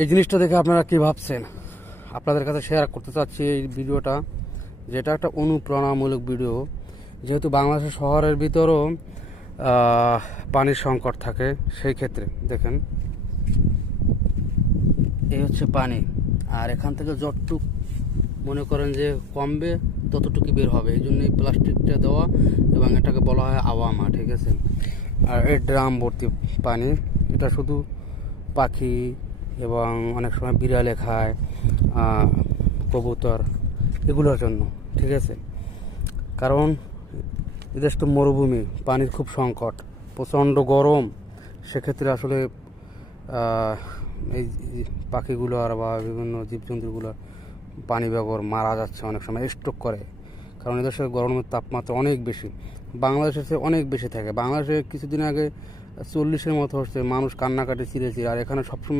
এই জিনিসটা দেখে আপনারা কী ভাবছেন? আপনাদের কাছে শেয়ার করতে চাচ্ছি এই ভিডিওটা, যেটা একটা অনুপ্রেরণামূলক ভিডিও। যেহেতু বাংলাদেশের শহরের ভিতরেও পানির সংকট থাকে, সেই ক্ষেত্রে দেখেন এই হচ্ছে পানি, আর এখান থেকে যতটুক মনে করেন যে কমবে ততটুকু বের হবে। এই জন্য এই প্লাস্টিকটা দেওয়া, এবং এটাকে বলা হয় আওয়ামা, ঠিক আছে। আর এই ড্রাম ভর্তি পানি, এটা শুধু পাখি এবং অনেক সময় বিড়ালে খায়, কবুতর, এগুলোর জন্য, ঠিক আছে। কারণ এদেশ তো মরুভূমি, পানির খুব সংকট, প্রচণ্ড গরম। সেক্ষেত্রে আসলে এই পাখিগুলো আর বা বিভিন্ন জীবজন্তুগুলো পানি ব্যবহার মারা যাচ্ছে, অনেক সময় স্ট্রোক করে। কারণ এদেশের গরমের তাপমাত্রা অনেক বেশি, বাংলাদেশের চেয়ে অনেক বেশি থাকে। বাংলাদেশে কিছুদিন আগে 40-এর মতো হচ্ছে, মানুষ কান্নাকাটি চিরেছে। আর এখানে সবসময়